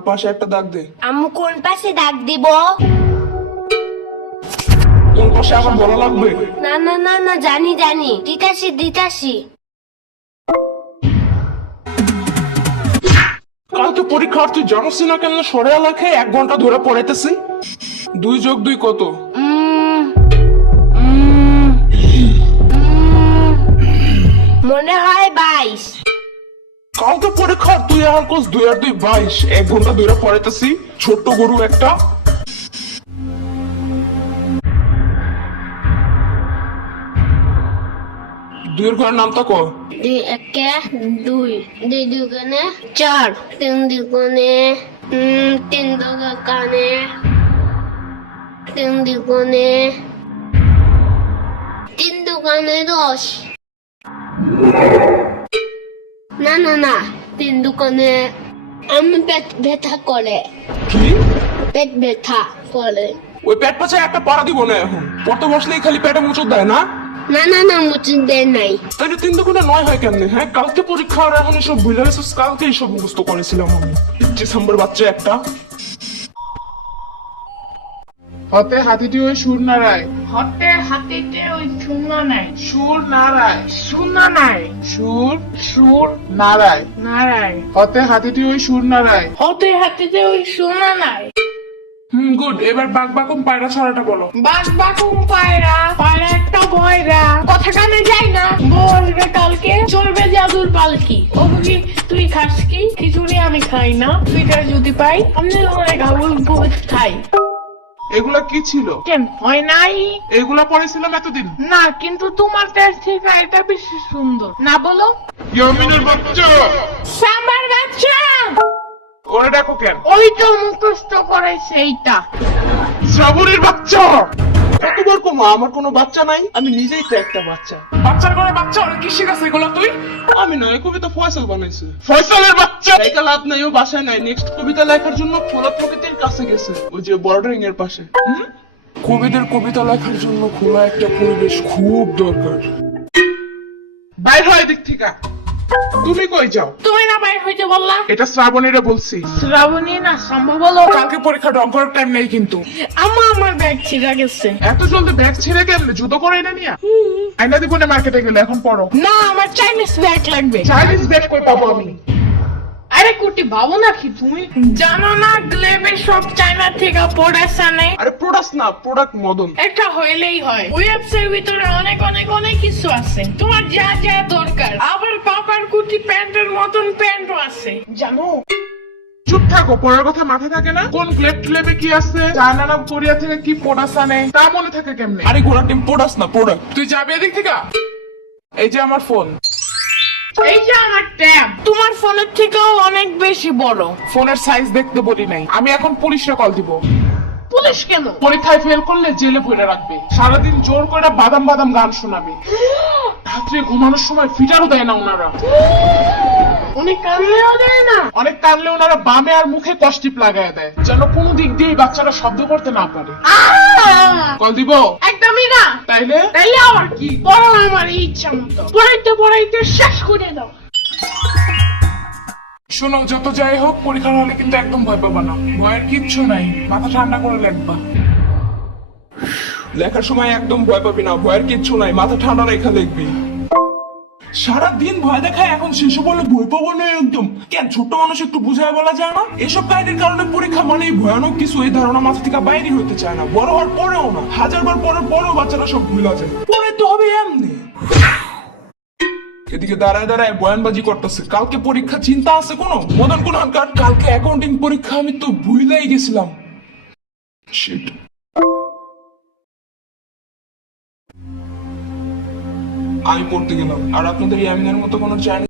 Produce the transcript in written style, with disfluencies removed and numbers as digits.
আমার পাশে একটা দাগ দে। আম্মু কোন পাশে দাগ দিব? কোন পাশে আবার বলা লাগবে? না না না না, জানি জানি, দিতাছি দিতাছি। কালকে পরীক্ষা তুই জানোস না কেন? সরে এলাকে 1 ঘন্টা ধরে পড়াইতেছি। 2 যোগ 2 কত? মনে হয় 22। কালকে পরীক্ষা তুই আর কোস 2 আর 2 22। 1 ঘন্টা ধরে পড়াইতেছি, ছোট্ট গরু একটা। দুইয়ের ঘরের নামটা ক। 2 একে 2, 2 দুগুণে 4, 3 দুগুণে 3 দুগুণে 3 দুগুণে 3 দুগুণে 10। না না না, 3 দুগুণে আমি পেট ব্যথা করে। কি? পেট ব্যথা করে। ওই পেট পাচা একটা পাড়া দিব না এখন। পড়তে বসলেই খালি পেটে মুচড় দেয় না? না না না, মুচি দেয় নাই। তাহলে 3 দুগুণে 9 হয় কেমনে? হ্যাঁ, কালকে পরীক্ষা আর এখন এসব ভুলে গেছিস। কালকে এইসব মুখস্থ করেছিলাম আমি। ডিসেম্বর বাচ্চা একটা। হতে হাতিটি ওই সুর নাড়ায়। হতে হাতিতে ওই শূন্য নাই। সুর নাড়ায়। শূন্য নাই। সুর সুর নাড়ায়। নারায়। হতে হাতিটি ওই সুর নাড়ায়। হতে হাতিতে ওই শূন্য নাই। গুড। এবার বাঘ বাকুম পায়রা ছড়াটা বলো। বাঘ বাকুম পায়রা, পায়রা একটা বয়রা, কথা কানে যায় না, বসবে কালকে, চলবে জাদুর পালকি। ও বুঝি তুই খাস কি? খিচুড়ি আমি খাই না, পিঠা যদি পাই আমি অনেক আবুল ভোজ খাই। এগুলা কি ছিল? কেন হয় নাই? এগুলা পড়েছিলাম এতদিন। না, কিন্তু তোমার দেশ থেকে এটা বেশি সুন্দর না, বলো? ইয়ামিনের বাচ্চা, সাম্বার বাচ্চা, ওরা দেখো কেন? ওই তো মুখস্থ করেছে এইটা। শ্রাবণীর বাচ্চা। কতবার কমা, আমার কোনো বাচ্চা নাই, আমি নিজেই তো একটা বাচ্চা। বাচ্চার করে বাচ্চা ওরা কি শিখাছে এগুলো তুই? আমি নয়, কবিতা ফয়সাল বানাইছে। ফয়সালের বাচ্চা। লেখা লাভ নাই, ও বাসায় নাই। নেক্সট কবিতা লেখার জন্য খোলা প্রকৃতির কাছে গেছে, ওই যে বর্ডারিং এর পাশে। কবিদের কবিতা লেখার জন্য খোলা একটা পরিবেশ খুব দরকার। বাইর হয় দিক থেকে। তুমি কই যাও? তুমি না বাইর হইতে বললা? এটা শ্রাবণীরে বলছি। শ্রাবণী না সম্ভব হলো। কালকে পরীক্ষা ডং করার টাইম নেই কিন্তু। আমার ব্যাগ ছিঁড়া গেছে। এত জলদি ব্যাগ ছেড়ে কেমনে? জুতো করে এটা নিয়া আইনা দিব না মার্কেটে গেলে। এখন পড়ো। না, আমার চাইনিজ ব্যাগ লাগবে। চাইনিজ ব্যাগ কই পাবো আমি? আরে কুটি ভাবো নাকি তুমি? জানো না গ্লেবের সব চায়না থেকে প্রোডাক্ট আনে? আরে প্রোডাক্ট না, প্রোডাক্ট মদন। একটা হইলেই হয়। ওয়েবসাইটের ভিতরে অনেক অনেক অনেক কিছু আছে, তোমার যা যা দরকার। আবার পাপার কুটি প্যান্টের মতন প্যান্টও আছে, জানো? চুপ থাকো, পড়ার কথা মাথায় থাকে না? কোন ক্লেব ক্লেবে কি আছে, চায়না না কোরিয়া থেকে কি প্রোডাক্ট আনে, তা মনে থাকে কেমনে? আরে ঘোড়া টিম প্রোডাক্ট না, প্রোডাক্ট। তুই যাবি এদিক থেকে। এই যে আমার ফোন। এই যে আমার ট্যাব, তোমার ফোনের থেকেও অনেক বেশি বড়। ফোনের সাইজ দেখতে বলি নাই। আমি এখন পুলিশে কল দিব। পুলিশ কেন? পরীক্ষায় ফেল করলে জেলে ভরে রাখবে। সারাদিন জোর করে বাদাম বাদাম গান শোনাবে। রাত্রে ঘুমানোর সময় ফিটারও দেয় না ওনারা। উনি কানলেও দেয় না? অনেক কানলে ওনারা বামে আর মুখে কষ্টিপ লাগায় দেয়, যেন কোনো দিক দিয়ে বাচ্চারা শব্দ করতে না পারে। কল দিব? একদমই না। তাইলে তাইলে আবার কি? পড়ো আমার ইচ্ছা মতো, পড়াইতে পড়াইতে শেষ করে দাও। শোনো, যত যাই হোক পরীক্ষার হলে কিন্তু একদম ভয় পাবা না। ভয়ের কিচ্ছু নাই, মাথা ঠান্ডা করে লিখবা। লেখার সময় একদম ভয় পাবি না, ভয়ের কিচ্ছু নাই, মাথা ঠান্ডা রেখা লিখবি। সারাদিন ভয় দেখায়, এখন শিশু বলে ভয় পাবো না একদম। কেন ছোট মানুষ একটু বুঝায় বলা যায় না? এসব কাহিনীর কারণে পরীক্ষা মানেই ভয়ানক কিছু, এই ধারণা মাথা থেকে বাইরে হতে চায় না। বড় হওয়ার পরেও না, 1000 বার পরের পরেও বাচ্চারা সব ভুলা যায়। পরে তো হবে এমনি। এদিকে দাঁড়ায় দাঁড়ায় বয়ানবাজি করতেছে। কালকে পরীক্ষা, চিন্তা আছে কোনো? মদন কোন কালকে অ্যাকাউন্টিং পরীক্ষা, আমি তো ভুলেই গেছিলাম। শিট। আমি পড়তে গেলাম, আর আপনাদের ইয়ামিনের মতো কোনো চাইনিজ